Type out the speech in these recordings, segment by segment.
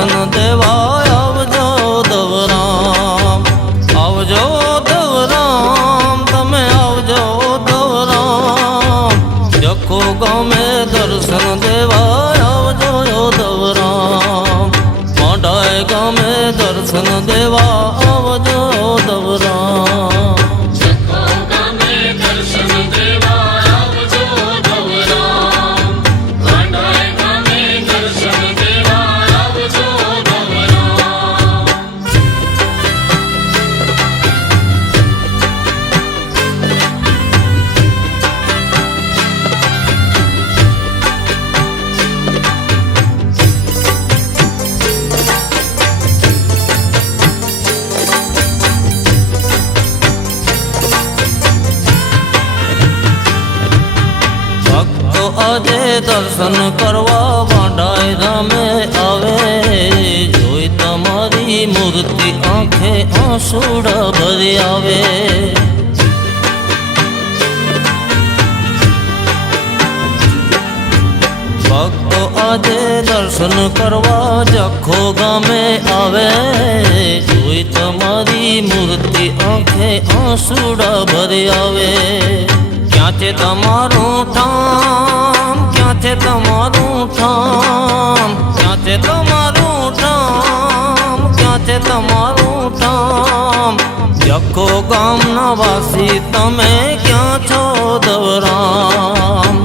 દર્શન દેવા આવજો દવરામ, આવજો દવરામ, તમે આવજો દવરામ, જખો ગામે દર્શન દેવા આવજો દવરામ, મોઢાઈ ગામે દર્શન દેવા આવજો દવરામ. આજે દર્શન કરવા વાંઢાઈ રામે આવે, જોઈ તમારી મૂર્તિ આંખે આંસુડા ભરી આવે. ભક્તો આજે દર્શન કરવા જખો ગામે આવે, જોઈ તમારી મૂર્તિ આંખે આંસુડા ભરી આવે. ક્યાં છે તમારું ઠામ, ક્યાં છે તમારું ઠામ, ક્યાં છે તમારું ઠામ, ક્યાં છે તમારું ઠામ, જખો ગામના વાસી તમે ક્યાં છો દવરામ.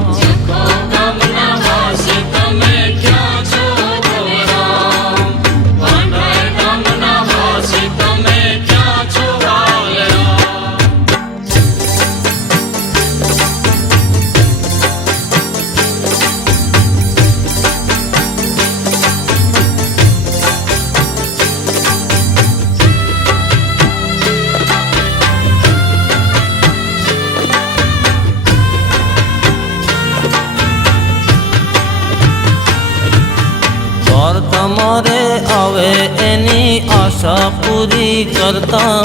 તમારે આવે એની આશા પૂરી કરતા,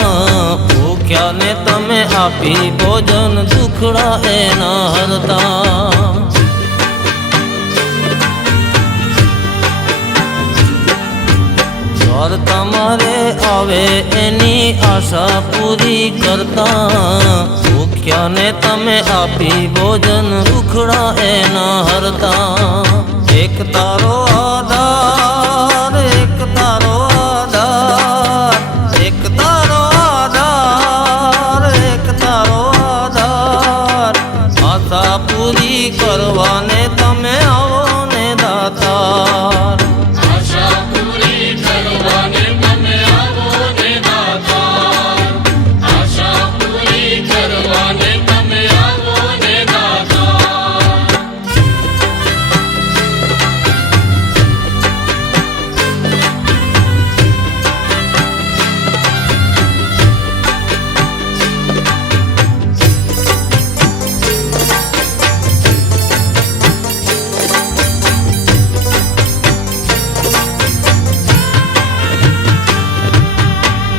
ભૂખ્યાને તમે આપી ભોજન દુખડા એના હરતા. ઘર તમારે આવે એની આશા પૂરી કરતા, ભૂખ્યાને તમે આપી ભોજન દુખડા એના હરતા. એક તારો આધાર, એક તારો આધાર, એક તારો આધાર, એક તારો આધાર, આશા પૂરી કરવાને તમે આવો ને દાતાર.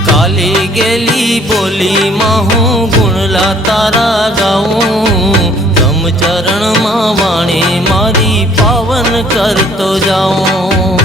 ચાલી ગેલી બોલીમાં હું ગુણલા તારા ગાઉં, તમ ચરણમાં વાણી મારી પાવન કરતો જાઉં.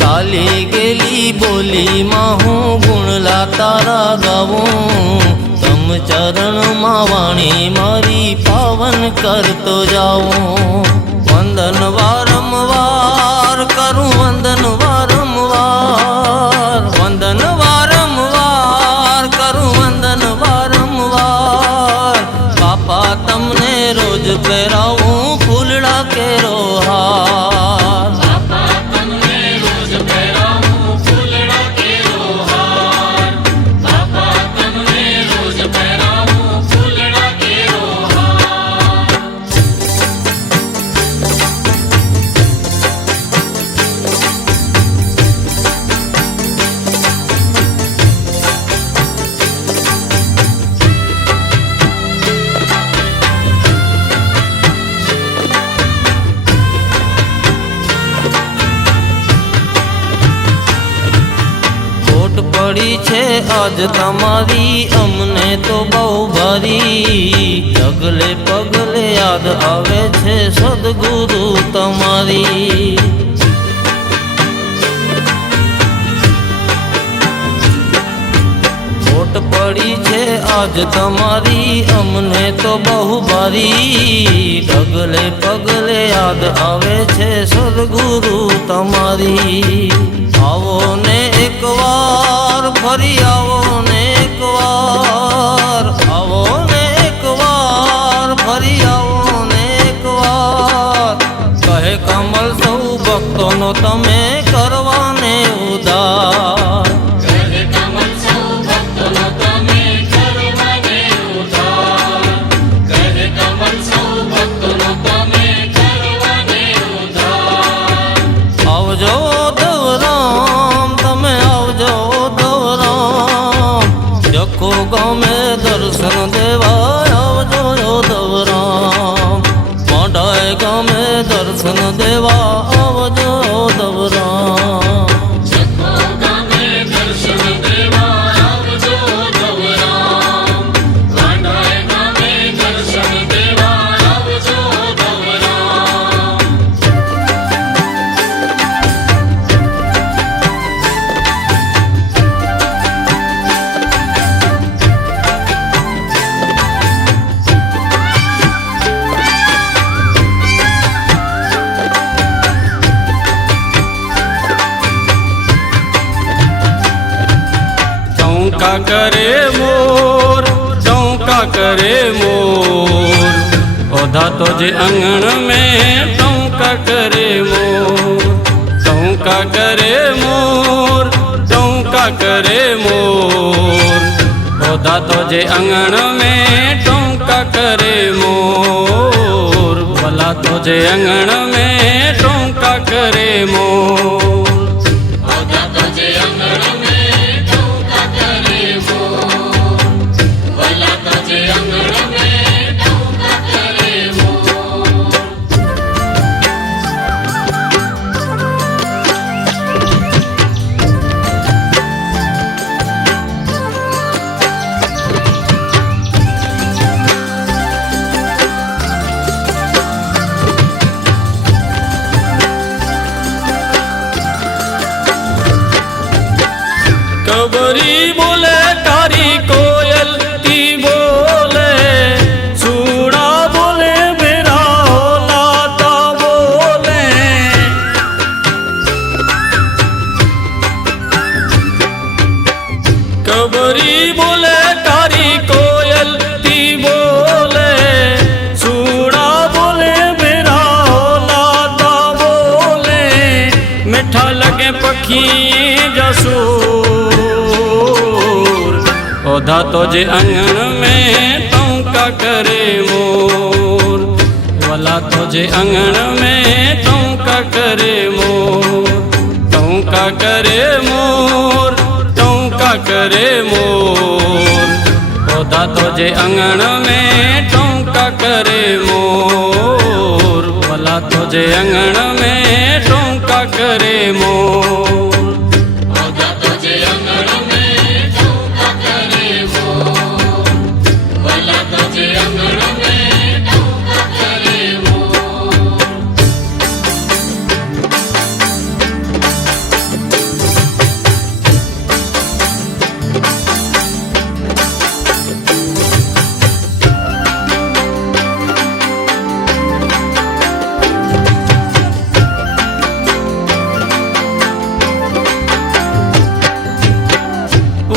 ચાલી ગેલી બોલીમાં હું ગુણલા તારા ગાઉં, તમ ચરણમાં વાણી મારી પાવન કરતો જાઉં. વંદન વારંવાર કરું, વંદન વારંવાર, વંદન વારંવાર કરું, વંદન વારંવાર. બાપા તમને રોજ પહેરાવું ફૂલડા કેરો હાર. પડી છે આજ તમારી અમને તો બહુ ભારી ડગલે પગલે યાદ આવે છે સદગુરુ તમારી ખોટ પડી છે આજ તમારી અમને તો બહુ ભારી ડગલે પગલે યાદ આવે છે સદગુરુ તમારી આવો ને એકવાર ફરી આવો ને એકવાર આવો ને એકવાર ફરી આવો ને એકવાર કહે કમલ સૌ ભક્તોનો તમે કરવાને ઉદાર આવજો દવરામ તમે આવજો દવરામ જખો ગામે દર્શન દેવા આવજો દવરામ મોઢાએ ગામે દર્શન દેવા આવજો દવરામ चौका करे मोर चौका करे मोर ओधा तो जे अंगण में चौका करे मोर चौका करे मोर चौका करे मोर ओधा तो जे अंगण में चौका करे मोर भला तो जे अंगण में चौका करे मोर कबरी बोले कारी कोयल ती बोले सूड़ा बोले मेरा लाता बोले कबरी बोले कारी कोयल ती बोले सूड़ा बोले मेरा लाता बोले मीठा लगे पखी जसू ओधा तो जे अंगण में चौका करे मोर वाला तो जे अंगण में चौका करे मोर चौका करे मोर चौका करे मोर ओधा तो जे अंगण में चौका करे मोर वाला तो जे अंगण में चौका करे मोर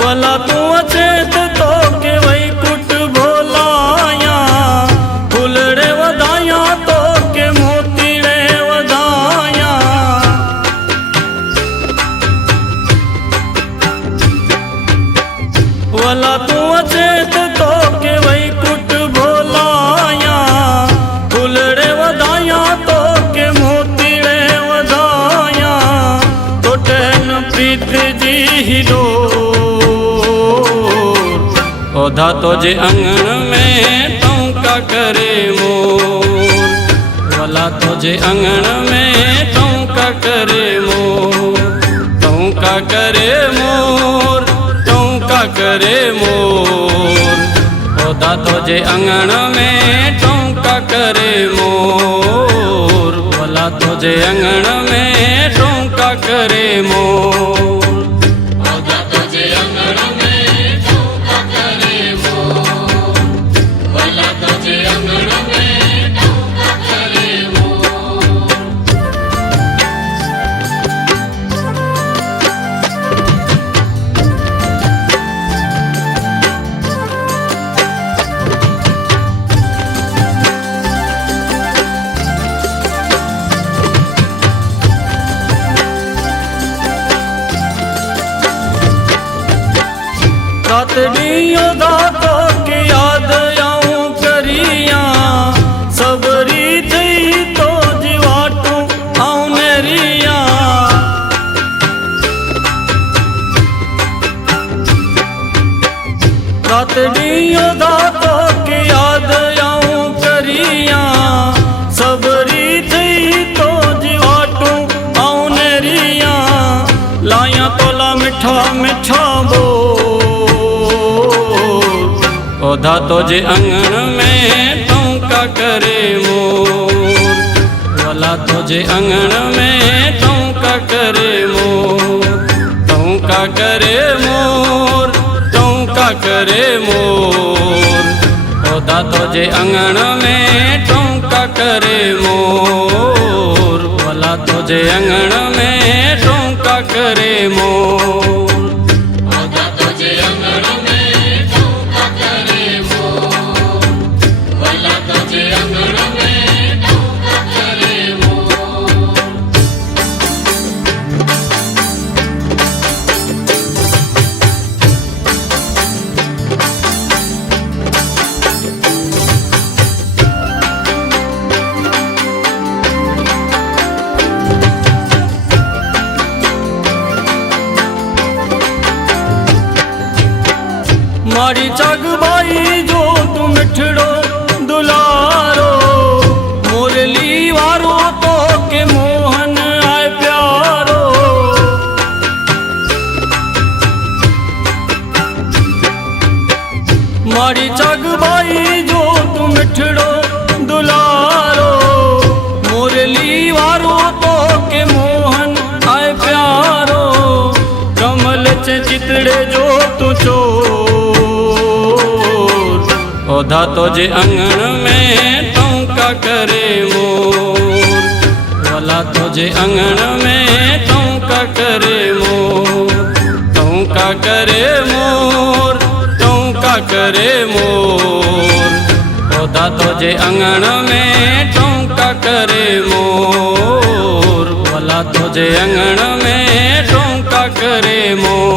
वाला तू अचेत तो के वही कुट भोलाया फुलड़े वधाया तो के मोतीड़े वधाया वाला तू अचेत तो के वही कुट भोलाया फुलड़े वधाया तो के मोतीड़े वधाया तो टहन प्रीत जी ही दो ओधा तो जे अंगण में चौका करे मोर वाला तो जे अंगण में चौका करे मोर चौका करे मोर करे मोर। पौधा तो जे आंगन में टोंका करे मोर, भला तो जे आंगन में टोंका करे मोर। रातड़ियों दातो के याद आऊं करिया, सबरी थी तो जीवाटू आऊं नेरिया। रातड़ियों दातो के याद आऊं करिया, सबरी थी तो जीवाटू आऊं नेरिया। लाया तोला मिठा मिठा बोल, पौधा तो जे आंगन में टोंका करे मोर, भला तो जे आंगन में टोंका करे मोर। टोंका करे मोर, टोंका करे मोर, पौधा तो जे आंगन में टोंका करे मोर, भला तो जे आंगन में टोंका करे मोर। मारी चगबाई जो तू मिठड़ो दुलारो, मुरली वारो तो के मोहन आए प्यारो। मारी चगबाई जो तू मिठड़ो दुलारो, मुरली वारो तो के मोहन आए प्यारो। कमल चे चितड़े जो तू चोर, पौधा तो जे आंगन में टोंका करे मोर, भला तो जे आंगन में टोंका करे मोर। टोंका करे मोर, टोंका करे मोर, पौधा तो जे आंगन में टोंका करे मोर, भला तो जे आंगन में टोंका करे मोर।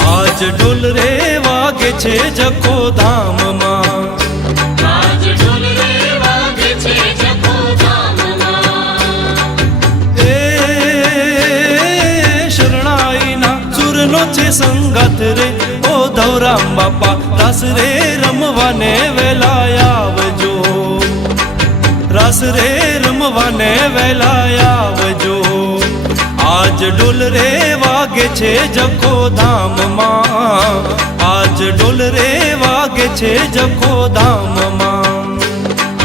आज ढोल रे वागे छे जखो धाम मां, आज ढोल रे वागे छे जखो धाम मां। ए शरणाई ना सुरनो छे संगत रे, ओ धवराम बापा रास रे रमवाने वेला आवजो। रास रे रमवाने वेला आवजो। आज ढोल रे वागे छे जखो धाम मां, आज ढोल रे वागे छे जखो धाम मां।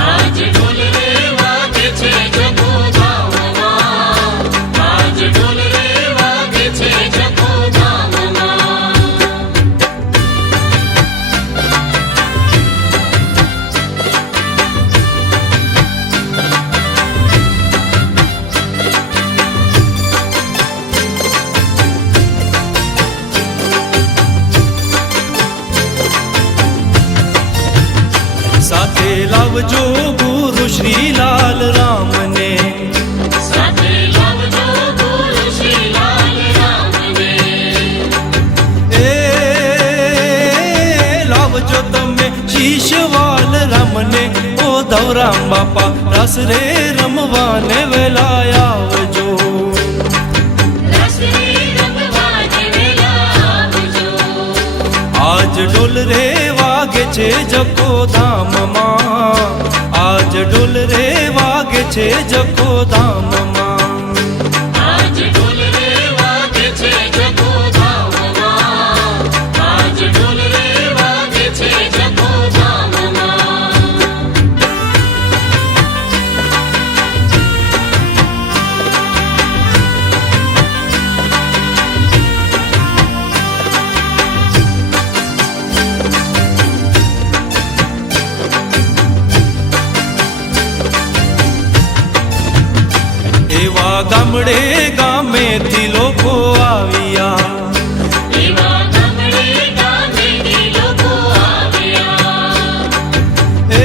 आज ढोल रे वागे छे जखो धाम मां, आज ढोल रे वागे छे जखो धाम मां। લાવજો ગુરુ શ્રીલાલ રામને સાથે લાવજો ગુરુ શ્રીલાલ રામને એ લાવજો તમે શીશવાલ રામને ઓ ધવરામ બાપા રસ રે રમવાને વેલા આવજો રસ રે રમવાને વેલા આવજો આજ ઢોલ રે વાગે છે જખો ધામમાં આજ ઢોલ રે વાગે છે જખો ધામમાં આજ ઢોલ રે વાગે છે જખો ધામમાં આજ ઢોલ રે વાગે છે જખો ધામમાં એવા ગામડે ગામેથી લોકો આવ્યા એવા ગામડે ગામેથી લોકો આવ્યા એ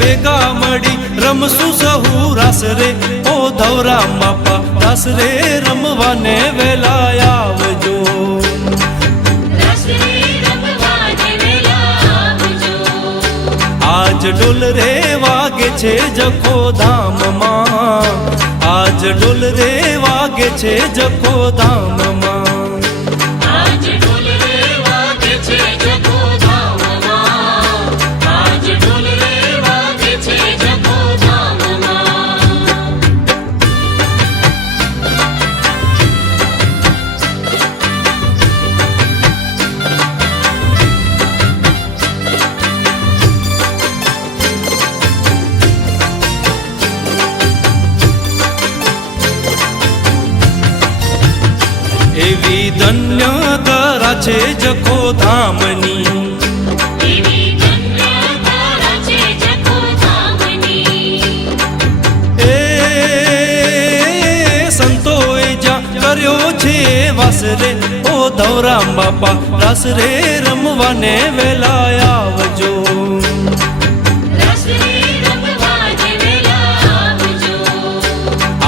ભેગા મળી રમશું સહુ રાસ રે ઓ ધવરામ બાપા રાસ રે રમવાને વેલા આવજો રસ રે રમવાને વેલા આવજો આજ ઢોલ રે વાગે છે જખો ધામમાં આજ ઢોલ રે વાગે છે જખો ધામમાં આજ ઢોલ રે વાગે છે જખો ધામમાં આજ ઢોલ રે વાગે છે જખો ધામમાં એવી ધન્ય ધરા છે જખો ધામની એવી ધન્યતા છે જખો ધામની એ સંતોએ જ્યાં કર્યો છે વાસ રે ઓ ધવરામ બાપા રાસ રે રમવાને વેલા આવજો રસ રે રમવાને વેલા આવજો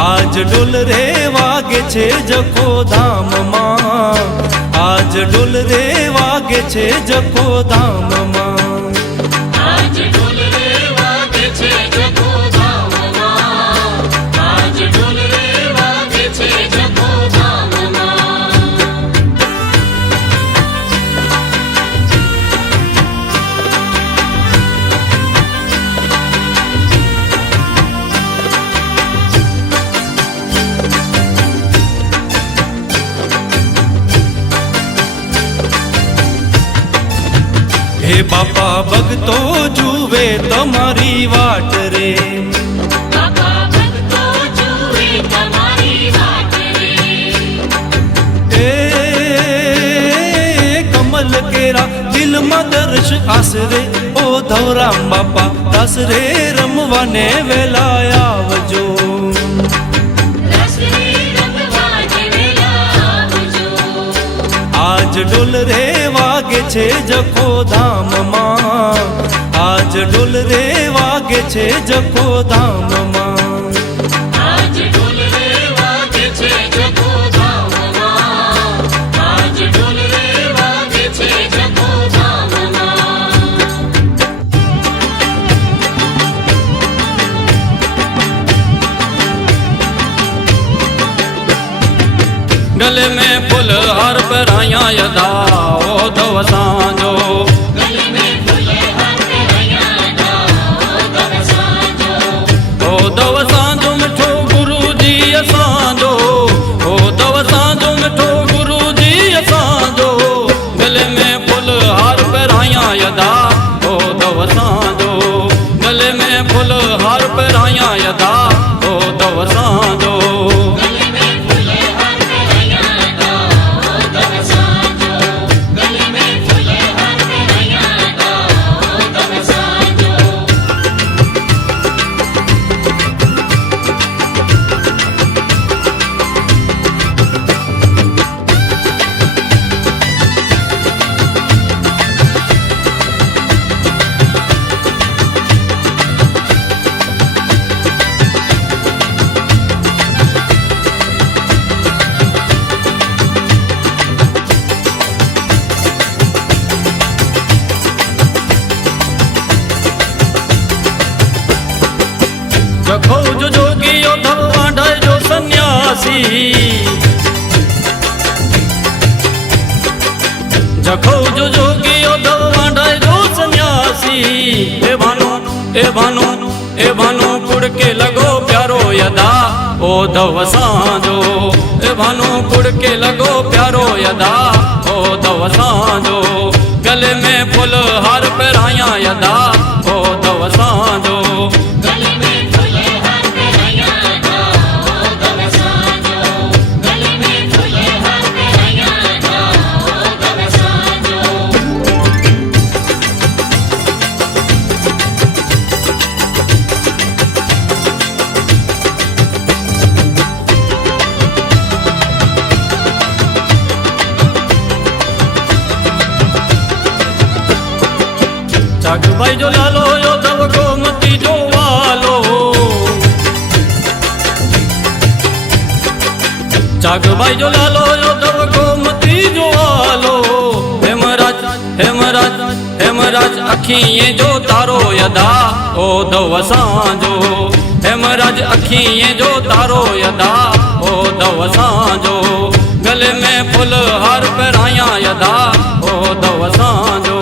આજ ઢોલ રે વાગે છે જખો ધામમાં આજ ઢોલ રે વાગે છે જખો ધામમાં આજ ઢોલ રે વાગે છે જખો ધામમાં આજ ઢોલ રે વાગે છે જખો ધામમાં હે બાપા ભક્તો જુએ તમારી વાટ રે બાપા ભક્તો જુએ તમારી વાટ રે એ કમલ કેરા દિલમાં દર્શ આસરે ઓ ધવરામ બાપા રાસ રે રમવાને વેલા આવજો રસ રે રમવાને વેલા આવજો આજ ઢોલ રે વાગે છે જખો ધામમાં આજ ઢોલ રે વાગે છે જખો ધામમાં આજ ઢોલ રે વાગે છે જખો ધામમાં આજ ઢોલ રે વાગે છે જખો ધામમાં गले में फुल हार पराया यदा ओ दव सांजो गले में फूले हाथ पहनाया था दव सांजो ओ दव सांजो मिठो गुरु जी असांजो ओ दव सांजो मिठो गुरु जी असांजो गले में फुल हार पराया यदा ओ दव सांजो गले में फुल हार पराया यदा ओ दव सांजो गले में फूले हाथ पहनाया था दव सांजो गले में फूले हाथ पहनाया था दव सांजो जखो जो जोगी उद्धव वांढाए जो सन्यासी जखो जो जोगी उद्धव वांढाए जो सन्यासी ए भानु कुड़ के लगो प्यारो यदा उद्धव सांजो ए भानु कुड़ के लगो प्यारो यदा उद्धव सांजो गले में फुल हार पहराया यदा उद्धव सांजो गले में फूले हार पहनाया दो उद्धव सांजो गले में फूले हार पहनाया दो उद्धव सांजो जगभाई जो लालो उद्धव गोमती जो वालो जगभाई जो लालो उद्धव गोमती जो वालो हेमराज अखिएं जो तारो यदा उद्धव सांजो हेमराज अखिएं जो तारो यदा उद्धव सांजो गले में फुल हार पहराया यदा उद्धव सांजो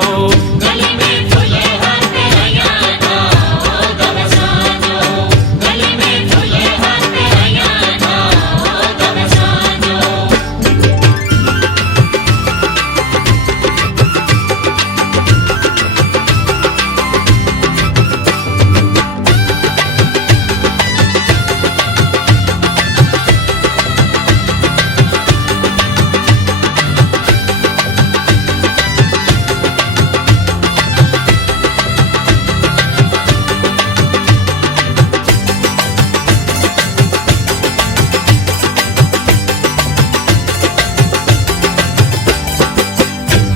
गले में फूले हार पहनाया दो उद्धव सांजो गले में फूले हार पहनाया दो उद्धव सांजो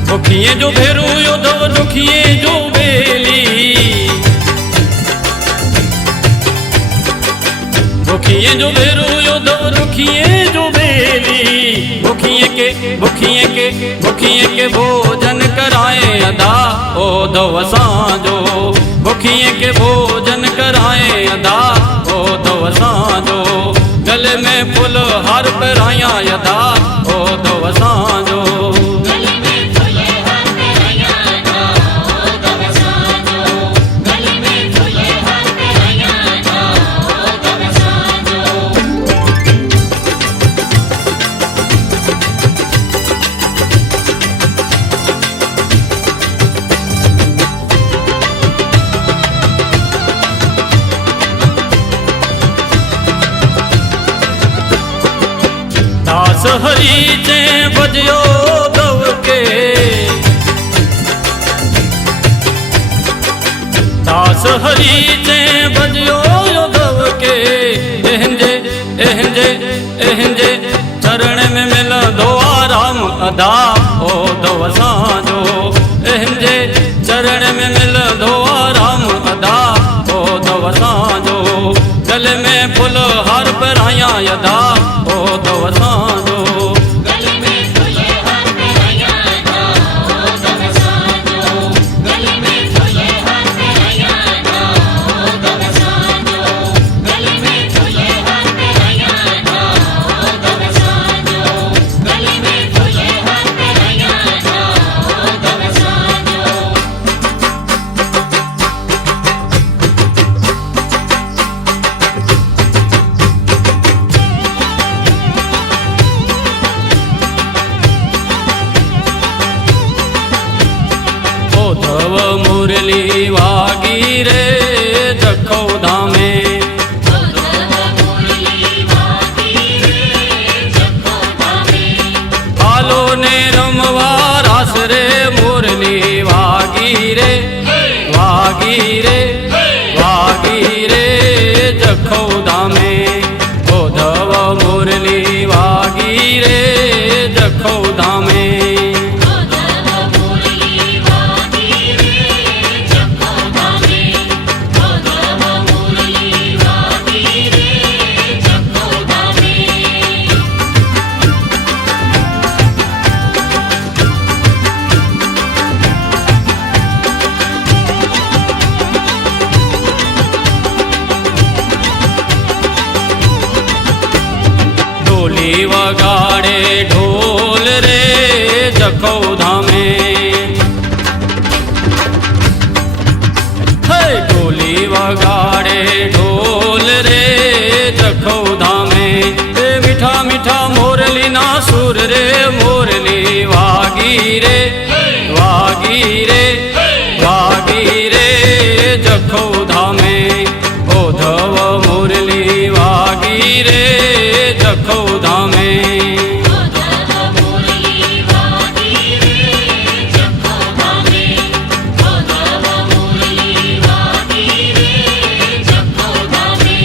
दुखिए जो भेरू उद्धव दुखिए जो बेली दुखिए जो भेरू उद्धव दुखिए जो बेली भुखिए के भोजन कराए अदा उद्धव सांजो भुखिए के भोजन कराए अदा उद्धव सांजो गले में फुल हार पहराया अदा उद्धव सांजो गले में फूले हार पहनाया दो उद्धव सांजो गले में फूले हार पहनाया दो उद्धव सांजो दास हरी चे बजयो दव के दास हरी चे बजयो दव के एहंजे चरण में मिल दो आराम अदा उद्धव सांजो एहंजे चरण में मिल दो आराम अदा उद्धव सांजो गले में फुल हार पहराया यदा उद्धव सांजो गले में फूले हार पहनाया दो उद्धव सांजो गले में फूले हार पहनाया दो उद्धव सांजो गले में फूले हार पहनाया दो उद्धव सांजो गले में फूले हार पहनाया दो उद्धव सांजो ડોલી વગાડે ઢોલ રે જખૌ ધામે, હે ડોલી વગાડે ઢોલ રે જખૌ ધામે, એ મીઠા મીઠા મોરલીના સુર રે મોરલી વાગી રે વાગી રે વાગી રે જખૌ ધામે, ઓધવ મુરલી વાગી રે જખૌ ધામે, ઓધવ મુરલી વાગી રે જખૌ ધામે, ઓધવ મુરલી વાગી રે જખૌ ધામે.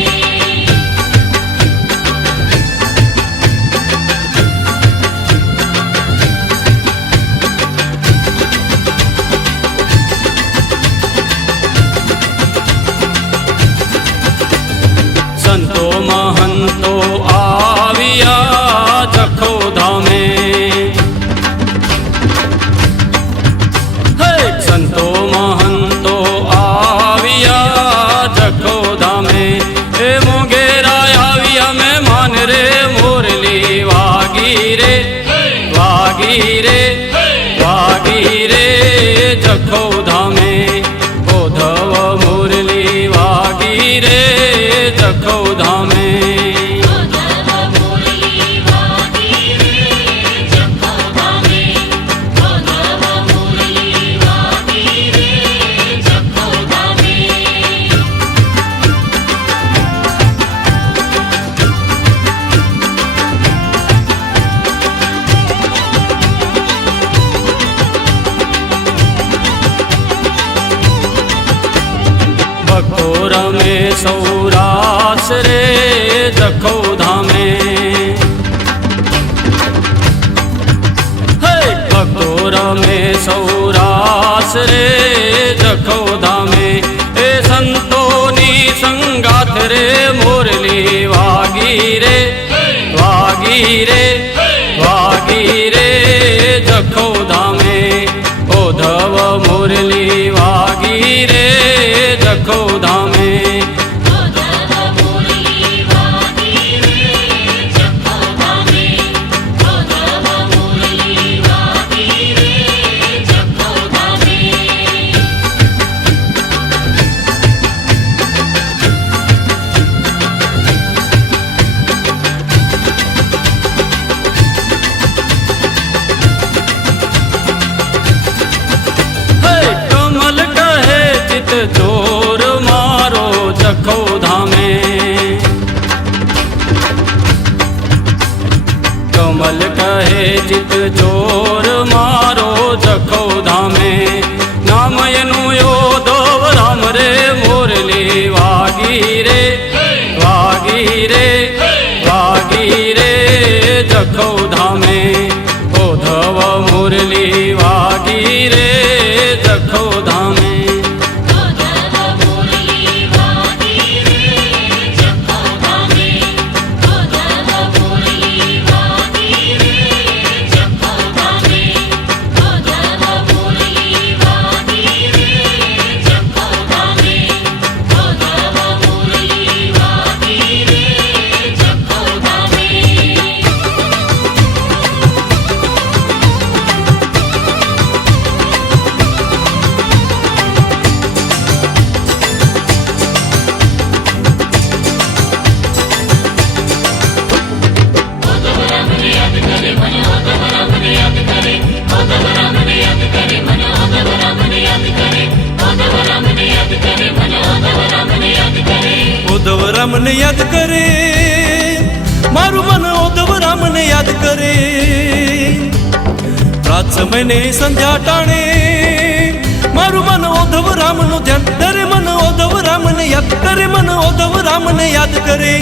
સંતો મહંતો આવ્યા જખૌ ધામે, હે સંતો મહંતો આવ્યા જખૌ ધામે, એ મોગેરા આવ્યા મહેમાન રે મોરલી વાગી રે વાગી રે વાગી રે જખૌ ધામે, ઓધવ મુરલી વાગી રે જખૌ ધામે, ઓધવ મુરલી વાગી રે જખૌ ધામે, ઓધવ મુરલી વાગી રે જખૌ ધામે. ભક્તો રમે સૌરાસ રે જખૌ ધામે, હે ભક્તો રમે સૌરાસ રે જખૌ ધામે, એ સંતોની સંગાથ રે મોરલી વાગી રે વાગી રે વાગી રે જખૌ ધામે, ઓધવ મુરલી વાગી રે જખૌ ધામે, ઓધવ મુરલી વાગી રે જખૌ ધામે, ઓધવ મુરલી વાગી રે જખૌ ધામે. હે કમલ કહે ચિત ચોર મારો જખૌ ધામે, કમલ કહે ચિત ચોર મારો જખૌ ધામે, નામ એનું યોદવ રામ રે મોરલી વાગી રે વાગી રે વાગી રે જખૌ ધામે, ઓધવ મુરલી વાગી રે જખૌ ધામે, ઓધવ મુરલી વાગી રે જખૌ ધામે, ઓધવ મુરલી વાગી રે જખૌ ધામે, ઓધવ મુરલી વાગી રે જખૌ ધામે, ઓધવ મુરલી વાગી રે જખૌ ધામે. ઉદ્ધવ રામને યાદ કરે, મારું મન ઉદ્ધવ રામને યાદ કરે, રાત સમયને સંધ્યા ટાણે મારું મન ઉદ્ધવ રામનું ધ્યાન કરે, મન ઉદ્ધવ રામને યાદ કરે, મન ઉદ્ધવ રામને યાદ કરે,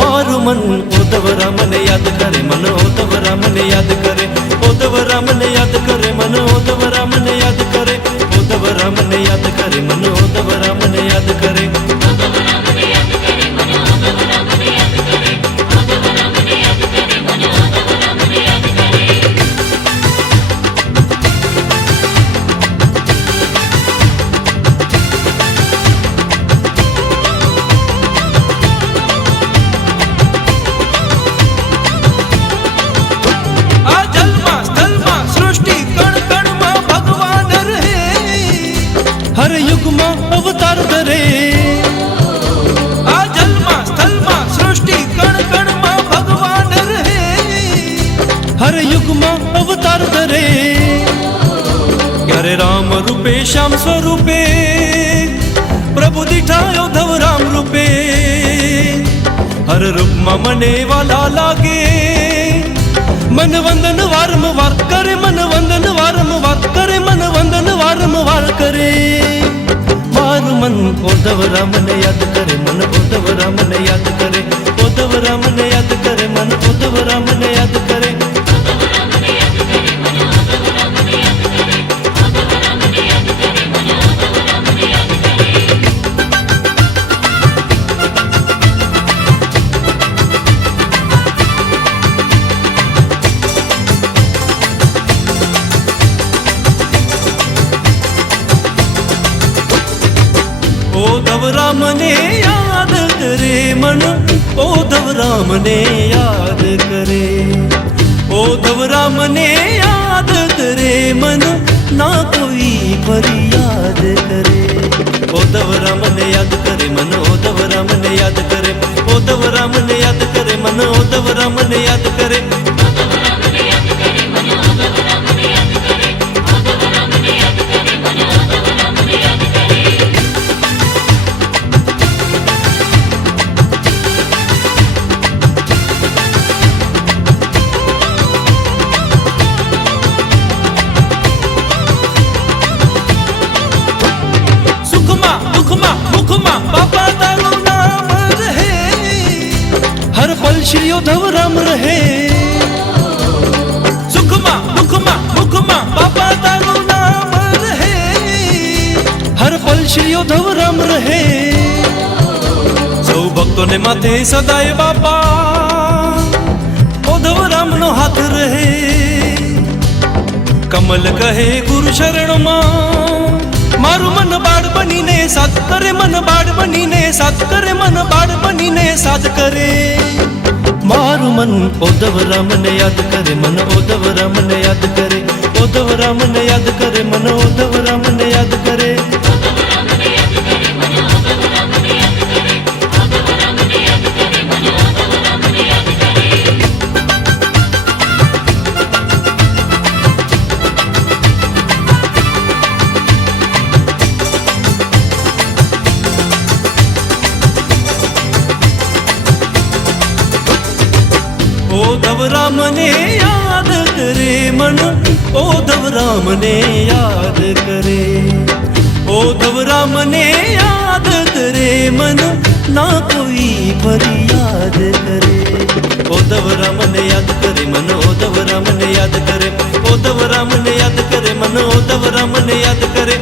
મારું મન ઉદ્ધવ રામને યાદ કરે, મન ઉદ્ધવ રામને યાદ કરે, ઉદ્ધવ રામને યાદ કરે, મન ઉદ્ધવ રામને યાદ કરે, ઉદ્ધવ રામને યાદ કરે, મન ઉદ્ધવ રામને યાદ કરે. श्याम स्वरूपे प्रभु दिठायो धव राम रूपे हर रूप में मने वाला लागे मन वंदन वारंवार करे मन वंदन वारंवार करे मन वंदन वारंवार करे मारू मन उद्धव राम ने याद करे मन उद्धव राम ने याद करे उद्धव राम ने याद करे मन उद्धव राम ने याद करे उद्धव राम ने याद करे मन उद्धव राम ने याद करे उद्धव राम ने याद करे मन ना कोई फरियाद करे उद्धव राम ने याद करे मन उद्धव राम ने याद करे उद्धव राम ने याद करे मन उद्धव राम ने याद करे बाबा तारो नाम रहे हर पल श्री उद्धव राम रहे सुखमा दुखमा मुखमा बाबा तारो नाम रहे हर पल श्री उद्धव राम रहे सौ भक्तों ने माथे सदाए बाबा उद्धव राम नो हाथ रहे कमल कहे गुरु शरण मां मारू मन बाड़ बनी ने साथ करे मन बाड़ बनी ने साथ करे मन बाड़ बनी ने साथ करे मारू मन उद्धव राम ने याद करे मन उद्धव राम ने याद करे उद्धव राम ने याद करे मन उद्धव राम ने याद करे उद्धव राम ने याद करे मन उद्धव राम ने याद करे उद्धव राम ने याद करे मन ना कोई फरियाद करे उद्धव राम ने याद करे मन उद्धव राम ने याद करे उद्धव राम ने याद करे मन उद्धव राम ने याद करे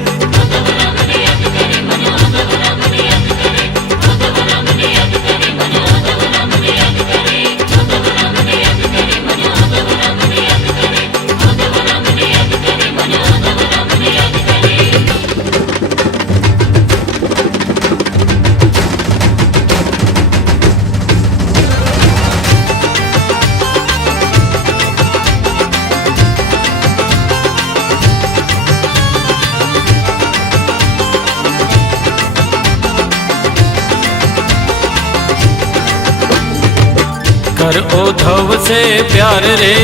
कर उद्धव से प्यार रे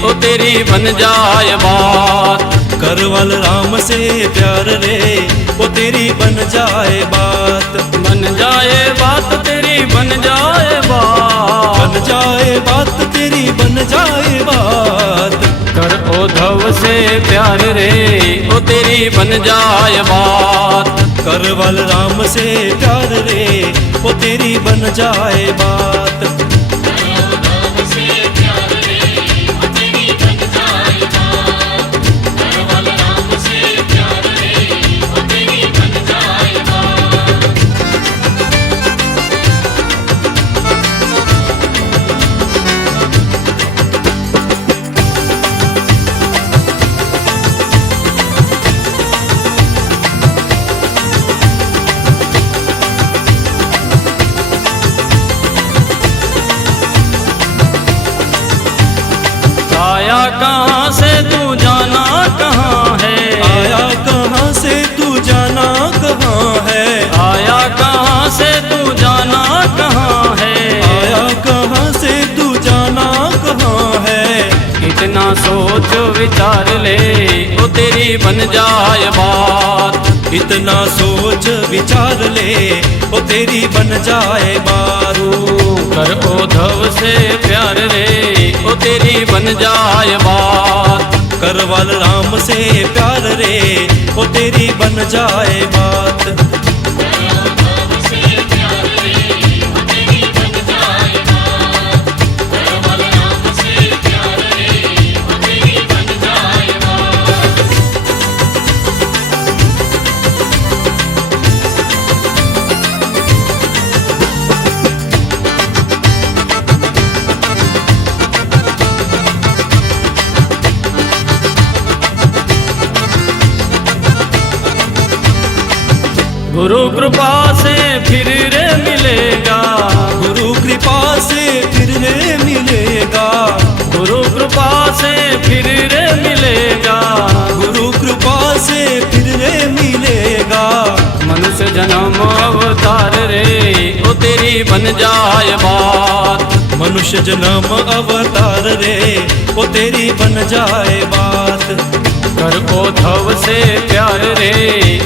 ओ तेरी बन जाए बात करवल राम से प्यार रे वो तेरी बन जाए बात बन जाए बात तेरी बन जाए बात बन जाए बात तेरी बन जाए बात कर उद्धव से प्यार रे ओ तेरी बन जाए बात करवल राम से प्यार रे वो तेरी बन जाए बात आया कहाँ से तू जाना कहाँ है आया कहाँ से तू जाना कहाँ है आया कहाँ से तू जाना कहाँ है आया कहाँ से तू जाना कहाँ है इतना सोच विचार ले ओ तेरी बन जाए बात इतना सोच विचार ले वो तेरी बन जाए बात। कर उद्धव से प्यार रे ओ तेरी बन जाए बात। करवाल राम से प्यार रे वो तेरी बन जाए बात। गुरु कृपा से फिर रे मिलेगा। गुरु कृपा से फिर रे मिलेगा। गुरु कृपा से फिर रे मिलेगा। गुरु कृपा से फिर रे मिलेगा। मनुष्य जन्म अवतार रे ओ तेरी बन जाए बात। मनुष्य जन्म अवतार रे वो तेरी बन जाए बात। कर उद्धव से प्यार रे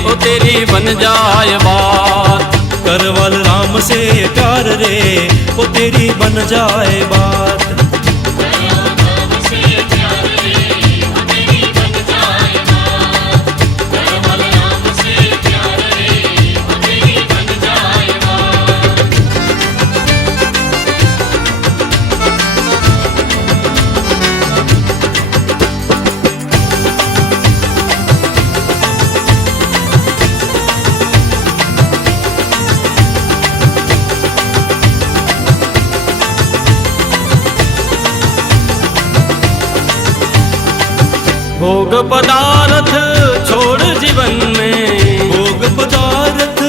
ओ तेरी बन जाए बात। करवाल राम से प्यार रे वो तेरी बन जाए बात। भोग पदार्थ छोड़ जीवन में। भोग पदार्थ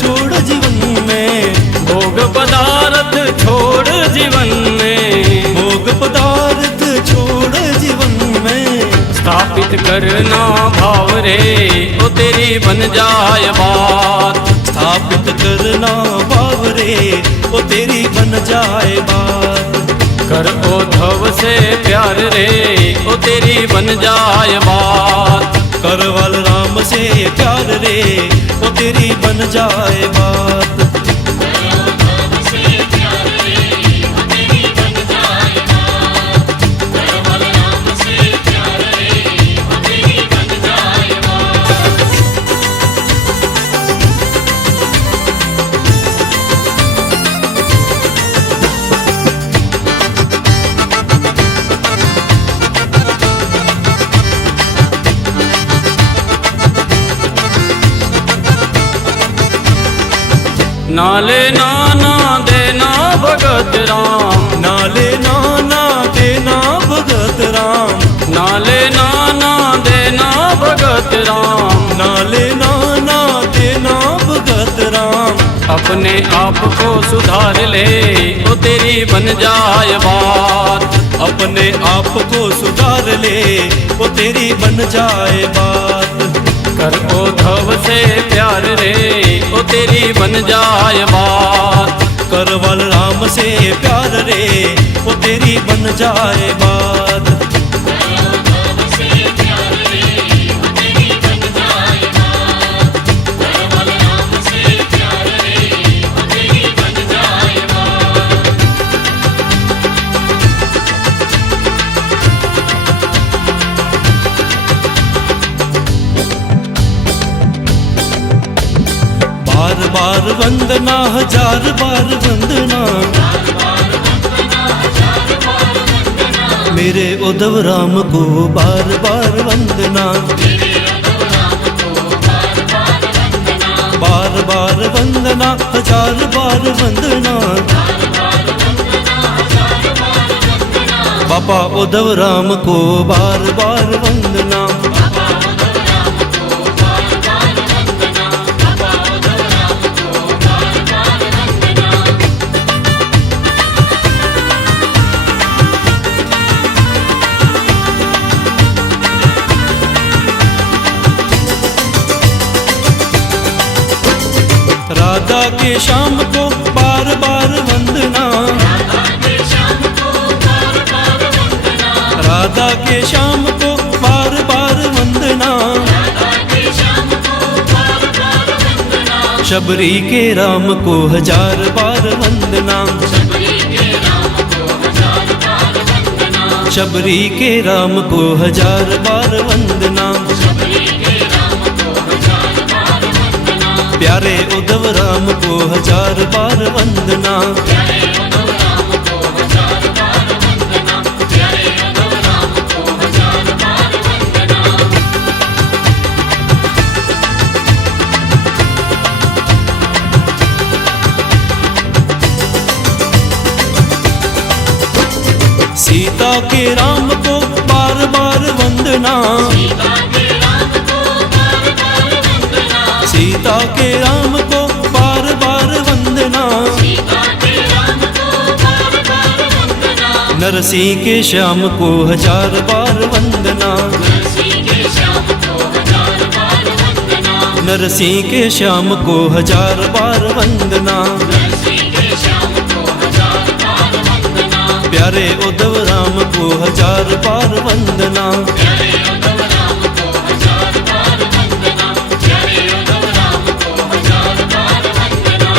छोड़ जीवन में। भोग पदार्थ छोड़ जीवन में। भोग पदार्थ छोड़ जीवन में। स्थापित करना भाव रे ओ तेरी बन जाए बात। स्थापित करना भाव रे वो तेरी बन जाए बात। कर उद्धव से प्यार रे ओ तेरी बन जाए बात। करवाल राम से प्यार रे वो तेरी बन जाए बात। नाले नाना देना भगत राम। नाले नाना देना भगत राम। नाले नाना देना भगत राम। नाले नाना देना भगत राम। अपने आप को सुधार ले ओ तेरी बन जाए बात। अपने आप को सुधार ले वो तेरी बन जाए बात। कर उद्धव से प्यार रे ओ तेरी बन जाए बात। करवाल राम से प्यार रे वो तेरी बन जाए बात। बार बार वंदना हजार बार वंदना। मेरे उद्धव राम को बार बार वंदना। बार बार वंदना हजार बार वंदना। बापा उद्धव राम को बार बार वंदना। राधा के श्याम को बार बार वंदना। राधा के श्याम को बार बार वंदना। शबरी के राम को हजार बार वंदना, शबरी के राम को हजार बार वंदना, शबरी के राम को हजार बार वंदना, शबरी के राम को हजार बार वंदना, प्यारे उद्धव राम को हजार बार वंदना, प्यारे उद्धव राम को हजार बार वंदना, प्यारे उद्धव राम को हजार बार वंदना। सीता के राम को बार बार वंदना, सीता के राम को बार बार वंदना, सीता के राम को बार बार वंदना, सीता के राम को बार बार वंदना, नरसिंह के श्याम को हजार बार वंदना, नरसिंह के श्याम को हजार बार वंदना, नरसिंह के श्याम को हजार बार वंदना, नरसिंह के श्याम को हजार बार वंदना, प्यारे उद्धव राम को हजार बार वंदना, प्यारे उद्धव राम को हजार बार वंदना, प्यारे उद्धव राम को हजार बार वंदना।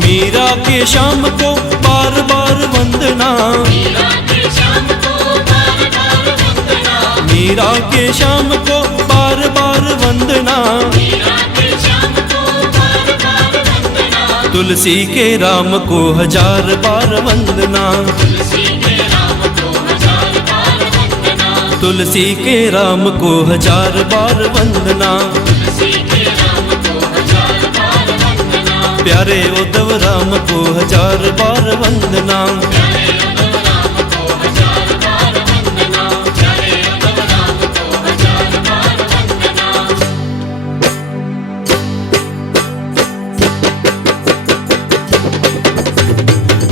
मीरा के श्याम को बार बार वंदना, मीरा के श्याम को बार बार वंदना, मीरा के श्याम को बार बार वंदना, मीरा के श्याम को बार बार वंदना, तुलसी के राम को हजार बार वंदना, तुलसी के राम को हजार बार वंदना, तुलसी के राम को हजार बार वंदना, तुलसी के राम को हजार बार वंदना, प्यारे उद्धव राम को हजार बार वंदना, प्यारे उद्धव राम को हजार बार वंदना, प्यारे उद्धव राम को हजार बार वंदना।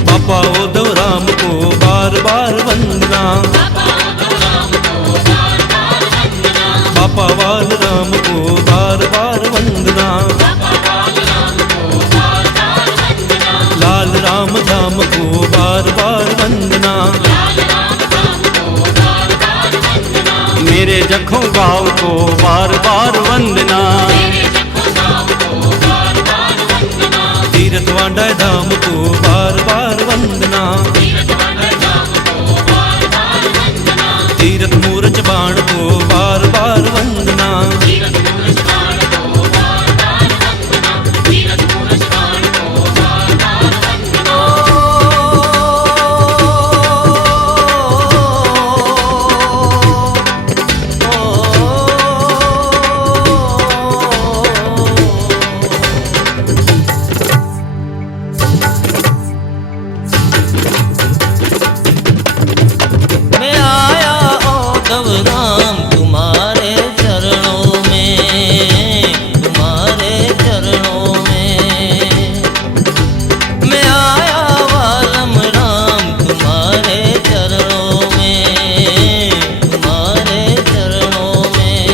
पापा उद्धव राम को बार बार वंदना, बाबा उद्धव राम को बार बार वंदना, पापा वाल राम को बार बार वंदना, बाबा बाल राम को बार बार वंदना, लाल राम धाम को बार बार वंदना, लाल राम राम को बार बार वंदना, मेरे जखों गाँव को बार बार वंदना, मेरे जखो गाँव को बार बार वंदना, तीरथ वांडा धाम को बार बार वंदना, तीरथ वाला धाम को बार बार वंदना, तीरथ मूरज बाण को बार बार वंदना, तीरथ मूरज बाण को बार बार वंदना, तीरथ मूरज बाण को बार बार वंदना। मैं आया उद्धव राम तुम्हारे चरणों में, तुम्हारे चरणों में। मैं आया वालम राम तुम्हारे चरणों में, तुम्हारे चरणों में।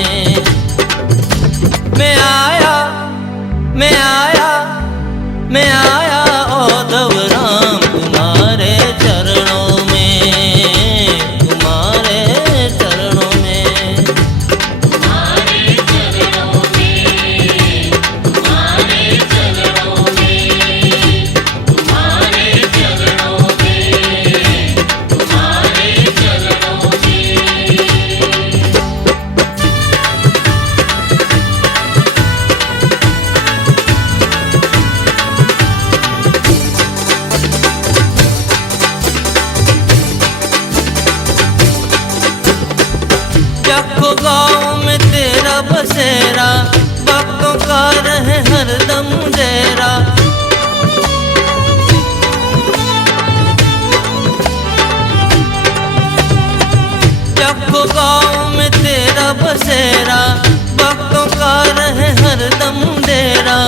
मैं आया, मैं आया, मैं आया उद्धव राम तुम्हारे चरणों में, तुम्हारे चरणों में। तुम्हारे चरणों में, तुम्हारे चरणों में, तुम्हारे चरणों में, तुम्हारे चरणों में। जखो गाँव में तेरा बसेरा, भक्तों का रहे हरदम डेरा। जखो गाँव में तेरा बसेरा, भक्तों का रहे हरदम डेरा,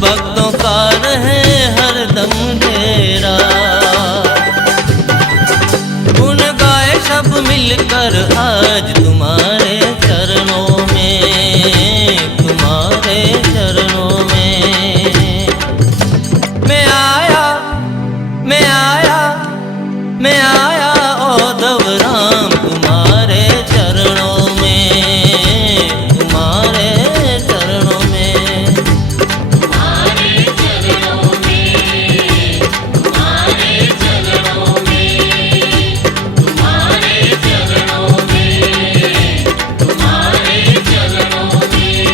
भक्तों का रहे हरदम डेरा। गुण गाए सब मिलकर आज तुम्हारे चरणों में, तुम्हारे चरणों में। मैं आया, राम तुम्हारे चरणों में, तुम्हारे चरणों में। तुम्हारे चरणों में, तुम्हारे चरणों में, तुम्हारे चरणों में, तुम्हारे चरणों में।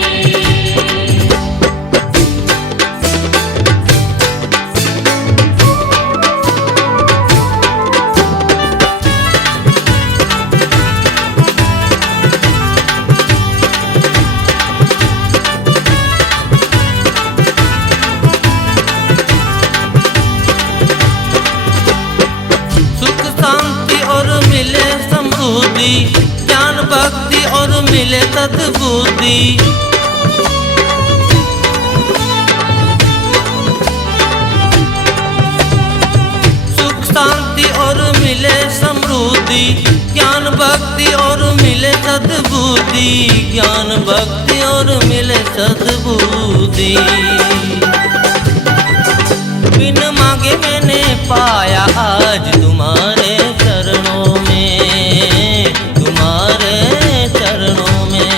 सुख शांति और मिले समृद्धि, ज्ञान भक्ति और मिले सद्बुद्धि। सुख शांति और मिले समृद्धि, ज्ञान भक्ति और मिले सद्बुद्धि, ज्ञान भक्ति और मिले सद्बुद्धि। बिन मांगे मैंने पाया आज तुम्हारे चरणों में, तुम्हारे चरणों में।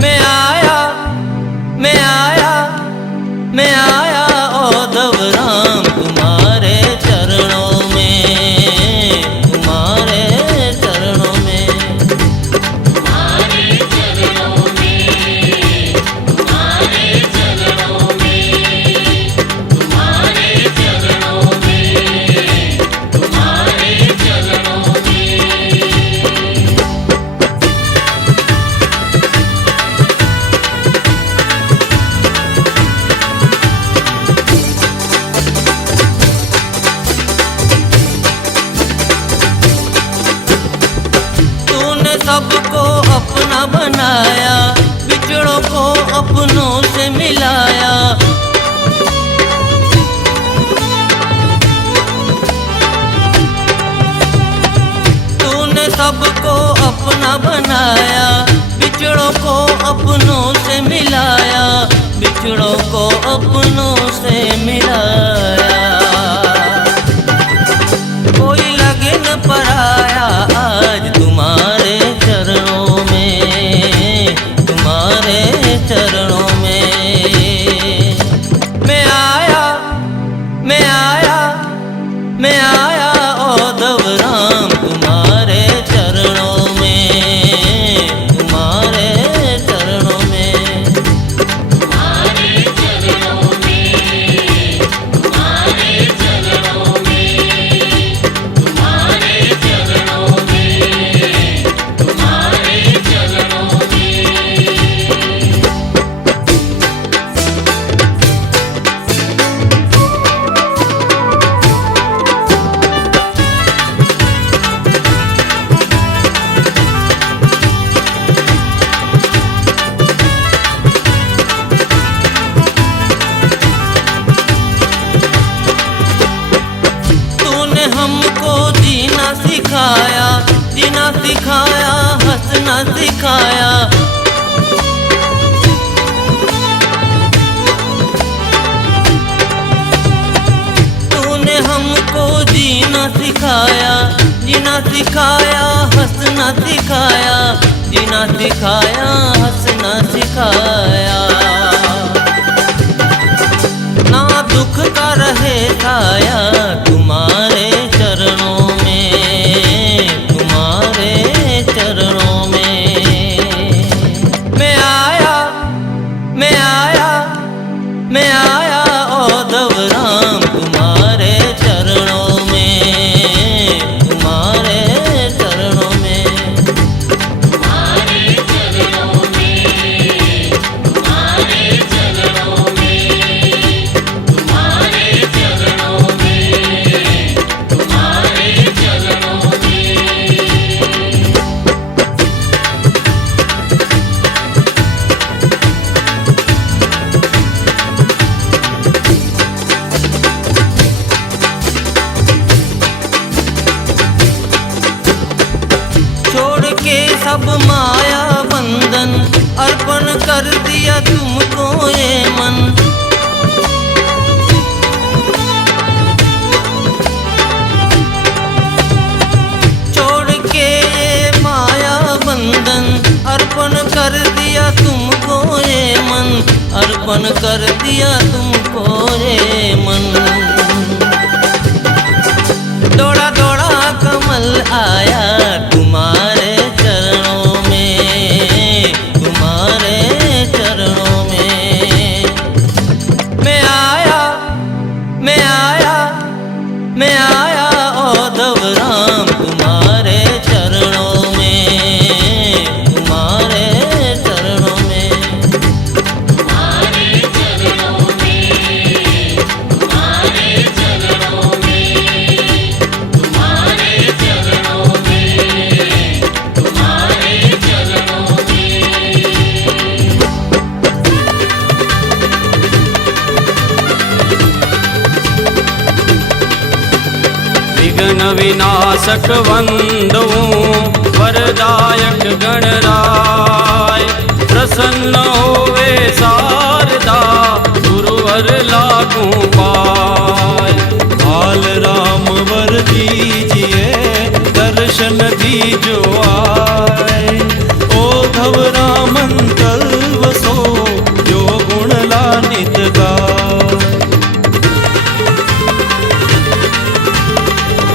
मैं आया, मैं आया, मैं आया उद्धव राम तुम्हारे चरणों में, तुम्हारे चरणों में। तुम्हारे चरणों में, तुम्हारे चरणों में, तुम्हारे चरणों में, तुम्हारे चरणों में। तूने सबको अपना बनाया, बिछड़ों को अपनों से मिलाया। तूने सबको अपना बनाया, बिछड़ों को अपनों से मिलाया, बिछड़ों को अपनों से मिलाया। कोई लगे न पराया आज तुम्हारे चरणों में, तुम्हारे चरणों में। मैं आया, मैं आया, मैं आया उद्धव राम तुम्हारे चरणों में, तुम्हारे चरणों में। तुम्हारे चरणों में, तुम्हारे चरणों में, तुम्हारे चरणों में, तुम्हारे चरणों में। तूने हमको जीना सिखाया, जीना सिखाया, हंसना सिखाया। तूने हमको जीना सिखाया, जीना सिखाया, हंसना सिखाया, जीना सिखाया, हंसना सिखाया। ना दुख का रहे साया तुम्हारे चरणों में, तुम्हारे चरणों में। मैं आया, मैं आया, मैं आया उद्धव राम तुम्हारे चरणों में, तुम्हारे चरणों में। तुम्हारे चरणों में, तुम्हारे चरणों में, तुम्हारे चरणों में, तुम्हारे चरणों में। छोड़ के सब माया बंधन, अर्पण कर दिया तुमको ये मन। अर्पण कर दिया तुमको ये मन। दौड़ा दौड़ा कमल आया तुम्हारे चरणों में, तुम्हारे चरणों में। मैं आया, मैं आया, मैं आया उद्धव राम तुम्हारे चरणों में, तुम्हारे चरणों में। तुम्हारे चरणों में, तुम्हारे चरणों में, तुम्हारे चरणों में, तुम्हारे चरणों में। विघ्न विनाशक वंदू वरदायक गणराय। प्रसन्न होवे शारदा गुरुवर लागू पाय। हाल राम वर दीजिए दर्शन दीजो आए। ओधव रामन कल वसो जो गुण लानित गाय।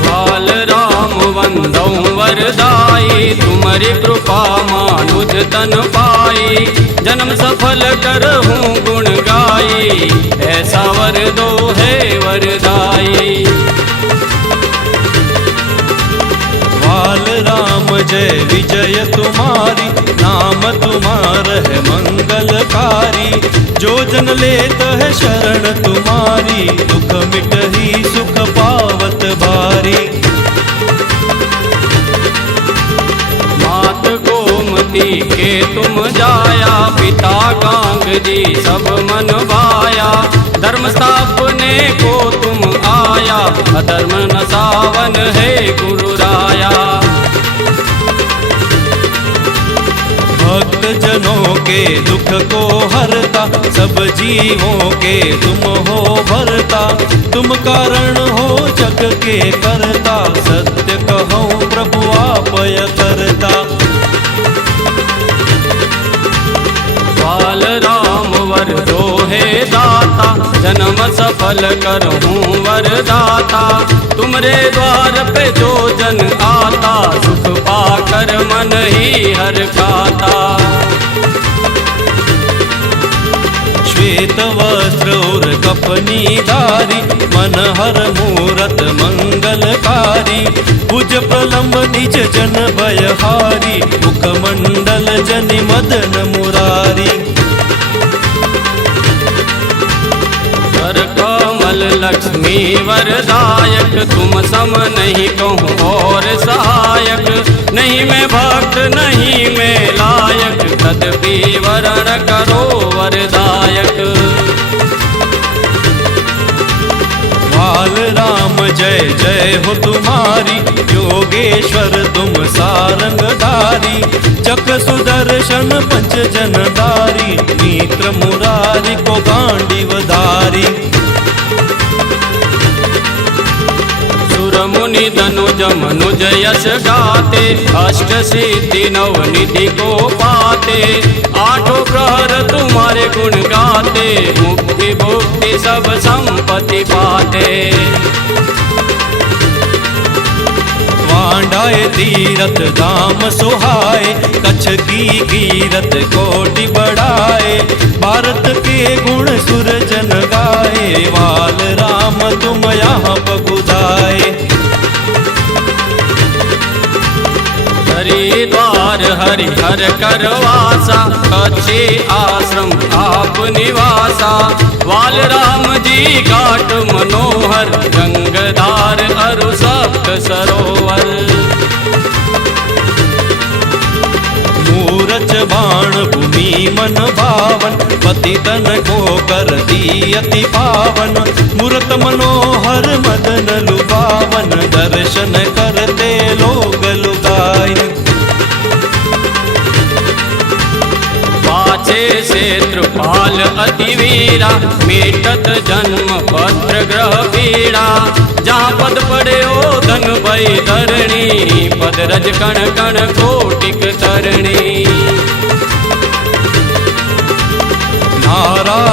बाल राम वंदौ वरदाई तुम्हारी कृपा मानुज तन पाई। जन्म सफल करहूँ गुण गाई ऐसा वर दो है वरदाई। बाल राम जय विजय तुम्हारी नाम तुम्हार है मंगलकारी। जो जन लेत है शरण तुम्हारी दुख मिट ही सुख पावत भारी। मात गोमती के तुम जाया पिता गांग जी सब मन भाया। धर्म स्थापने को तुम आया अधर्म नसावन है गुरु राया। भक्त जनों के दुख को हरता सब जीवों के तुम हो भरता। तुम कारण हो जग के करता सत्य कहो प्रभु आपय करता। बाल राम वर दो है दाता जन्म सफल करहूँ वरदाता। तुमरे द्वार पे जो जन आता सुख पाकर मन ही हर खाता। श्वेत वस्त्र और कपनी धारी मन हर मूरत मंगलकारी। भुज प्रलम्ब निज जन भयहारी मुखमंडल जनि मदन मुरारी। कर कमल लक्ष्मी वरदायक तुम सम नहीं कहूँ और सहायक। नहीं मैं भक्त नहीं मैं लायक तदपि वरण करो वरदायक। बाल राम जय जय हो तुम्हारी योगेश्वर तुम सारंगधारी। चक सुदर्शन पंच जनधारी मित्र मुरारी को गांडीवधारी। सुर मुनि धनुज मनुज यश गाते अष्ट सिद्धि नव निधि को पाते। आठों प्रहर तुम्हारे गुण गाते मुक्ति भुक्ति सब संपत्ति पाते। वांडाए तीरथ धाम सुहाए कच्छ की कीरत कोटि बढ़ाए। भारत के गुण सुर जन गाए वाल राम तुम यहाँ पगुधाए। हरिद्वार हरिहर करवासा कच्छी आश्रम आप निवासा। वाल राम जी घाट मनोहर गंगधार अरु सप्त सरोवर। मूरच बाण भूमि मन भावन पतितन को कर दी अति पावन। मूरत मनोहर मदन लुभावन दर्शन करते लोग लुगाए। पाछे क्षेत्रपाल अति वीरा मेटत जन्म पत्र ग्रह पीड़ा। जहाँ पद पड़े ओ धन भई धरणी पद रज कण कण कोटिक तरणी। नारायण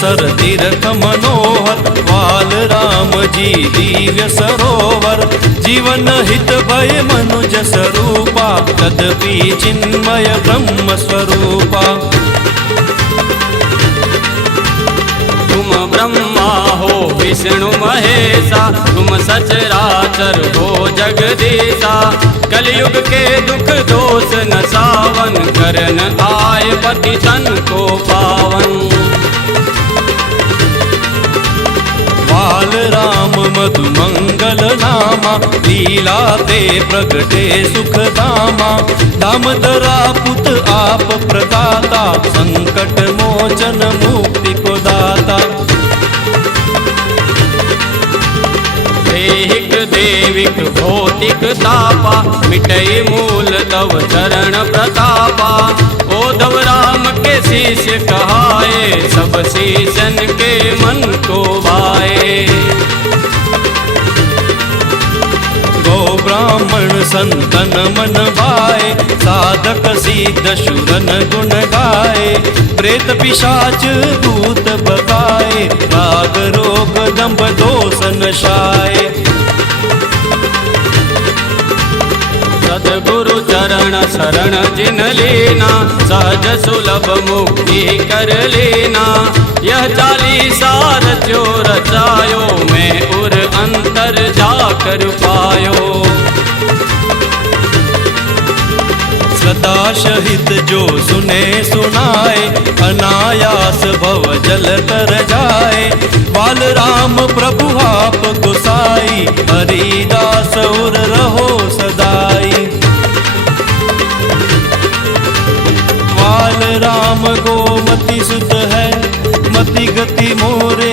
सर तीर्थ मनोहर वाल राम जी दिव्य सरोवर जीवन हित भय मनुज स्वरूपा तदपि चिन्मय ब्रह्म स्वरूपा तुम ब्रह्मा हो विष्णु महेशा तुम सचराचर हो जगदीशा कलयुग के दुख दोष नसावन करन आए पति तन को पावन बाल राम मधु मंगल नामा लीला ते प्रगटे सुख धामा दामदरा पुत आप प्रदाता संकट मोचन मुक्ति को दाता देहिक देविक भौतिक तापा मिटई मूल तव चरण प्रतापा ओधव राम के शीश कहाए सब शीशन के मन को भाए गो ब्राह्मण संतन मन भाए साधक सिद्ध शूरन गुण गाए प्रेत पिशाच भूत बकाए राग रोग दंभ दोष नशाए सद्गुरु चरण शरण जिन लीना सहज सुलभ मुक्ति कर लेना यह चालीसा रचो रचायो मैं उर अंतर जाकर पायो श्रद्धा सहित जो सुने सुनाए अनायास भव जल तर जाए बाल राम प्रभु आप गुसाई हरिदास उर रहो सदाई बाल राम गोमति सुत है मति गति मोरे